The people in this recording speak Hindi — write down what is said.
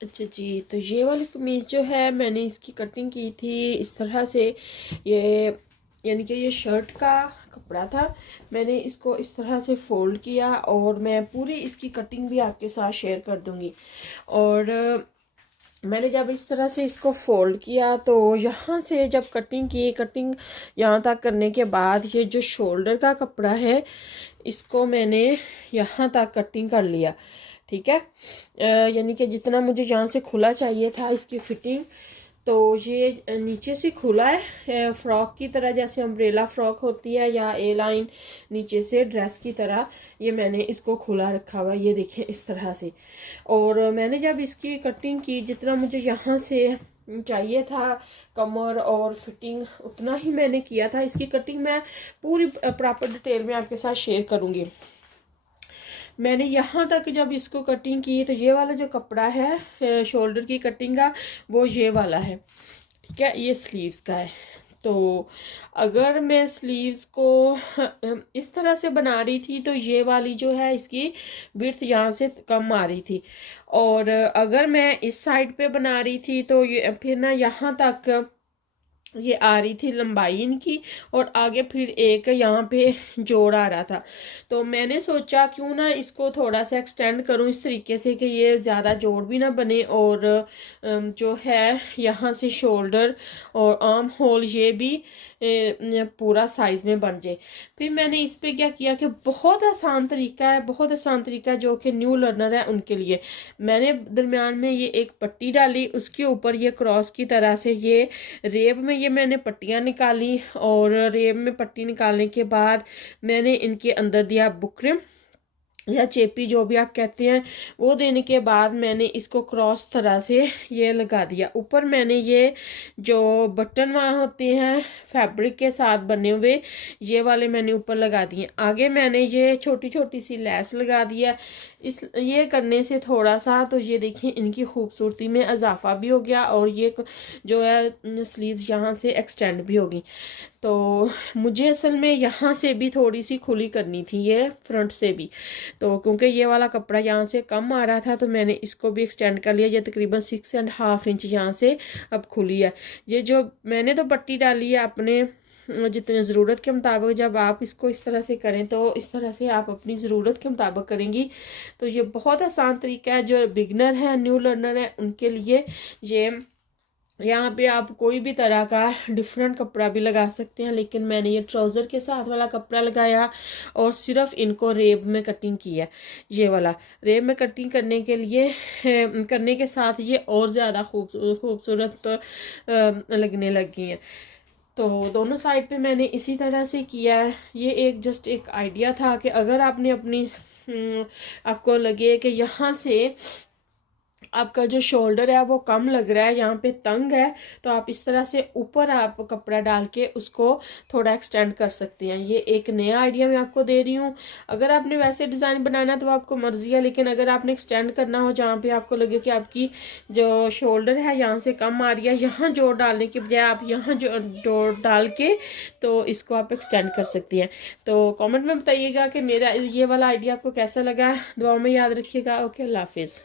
अच्छा जी, तो ये वाली कमीज़ जो है मैंने इसकी कटिंग की थी इस तरह से। ये यानी कि ये शर्ट का कपड़ा था। मैंने इसको इस तरह से फ़ोल्ड किया और मैं पूरी इसकी कटिंग भी आपके साथ शेयर कर दूँगी। और मैंने जब इस तरह से इसको फ़ोल्ड किया तो यहाँ से जब कटिंग की, कटिंग यहाँ तक करने के बाद ये जो शोल्डर का कपड़ा है इसको मैंने यहाँ तक कटिंग कर लिया। ठीक है, यानी कि जितना मुझे यहाँ से खुला चाहिए था इसकी फिटिंग, तो ये नीचे से खुला है फ्रॉक की तरह, जैसे अम्ब्रेला फ्रॉक होती है या ए लाइन नीचे से ड्रेस की तरह। ये मैंने इसको खुला रखा हुआ, ये देखें इस तरह से। और मैंने जब इसकी कटिंग की जितना मुझे यहाँ से चाहिए था कमर और फिटिंग, उतना ही मैंने किया था। इसकी कटिंग मैं पूरी प्रॉपर डिटेल में आपके साथ शेयर करूँगी। मैंने यहाँ तक जब इसको कटिंग की तो ये वाला जो कपड़ा है शोल्डर की कटिंग का, वो ये वाला है। ठीक है, ये स्लीव्स का है। तो अगर मैं स्लीव्स को इस तरह से बना रही थी तो ये वाली जो है इसकी विड्थ यहाँ से कम आ रही थी। और अगर मैं इस साइड पे बना रही थी तो ये फिर ना यहाँ तक ये आ रही थी लंबाई इनकी, और आगे फिर एक यहाँ पे जोड़ आ रहा था। तो मैंने सोचा क्यों ना इसको थोड़ा सा एक्सटेंड करूँ इस तरीके से कि ये ज़्यादा जोड़ भी ना बने, और जो है यहाँ से शोल्डर और आर्म होल ये भी पूरा साइज में बन जाए। फिर मैंने इस पे क्या किया कि बहुत आसान तरीका है, बहुत आसान तरीका जो कि न्यू लर्नर है उनके लिए। मैंने दरमियान में ये एक पट्टी डाली, उसके ऊपर ये क्रॉस की तरह से ये रेब में ये मैंने पट्टियाँ निकाली, और रेब में पट्टी निकालने के बाद मैंने इनके अंदर दिया बुकरम या चेपी जो भी आप कहते हैं, वो देने के बाद मैंने इसको क्रॉस तरह से ये लगा दिया। ऊपर मैंने ये जो बटन वहाँ होते हैं फैब्रिक के साथ बने हुए, ये वाले मैंने ऊपर लगा दिए। आगे मैंने ये छोटी छोटी सी लैस लगा दिया। इस ये करने से थोड़ा सा तो ये देखिए इनकी खूबसूरती में इजाफा भी हो गया, और ये जो है स्लीव्स यहाँ से एक्सटेंड भी होगी। तो मुझे असल में यहाँ से भी थोड़ी सी खुली करनी थी, ये फ्रंट से भी। तो क्योंकि ये वाला कपड़ा यहाँ से कम आ रहा था तो मैंने इसको भी एक्सटेंड कर लिया। ये तकरीबन 6.5 इंच यहाँ से अब खुली है। ये जो मैंने तो पट्टी डाली है अपने जितने ज़रूरत के मुताबिक। जब आप इसको इस तरह से करें तो इस तरह से आप अपनी ज़रूरत के मुताबिक करेंगी। तो ये बहुत आसान तरीका है, जो बिगनर है न्यू लर्नर है उनके लिए। ये यहाँ पे आप कोई भी तरह का डिफरेंट कपड़ा भी लगा सकते हैं, लेकिन मैंने ये ट्राउज़र के साथ वाला कपड़ा लगाया और सिर्फ इनको रेब में कटिंग की है। ये वाला रेब में कटिंग करने के लिए करने के साथ ये और ज़्यादा खूबसूरत लगने लग गई हैं। तो दोनों साइड पे मैंने इसी तरह से किया है। ये एक जस्ट एक आइडिया था कि अगर आपने अपनी आपको लगे कि यहाँ से आपका जो शोल्डर है वो कम लग रहा है, यहाँ पे तंग है, तो आप इस तरह से ऊपर आप कपड़ा डाल के उसको थोड़ा एक्सटेंड कर सकते हैं। ये एक नया आइडिया मैं आपको दे रही हूँ। अगर आपने वैसे डिज़ाइन बनाना तो आपको मर्जी है, लेकिन अगर आपने एक्सटेंड करना हो जहाँ पे आपको लगे कि आपकी जो शोल्डर है यहाँ से कम आ रही है, यहाँ जोड़ डालने के बजाय आप यहाँ जो जोड़ डाल के तो इसको आप एक्सटेंड कर सकती हैं। तो कॉमेंट में बताइएगा कि मेरा ये वाला आइडिया आपको कैसा लगा। दुआ में याद रखिएगा। ओके, अल्लाह हाफिज़।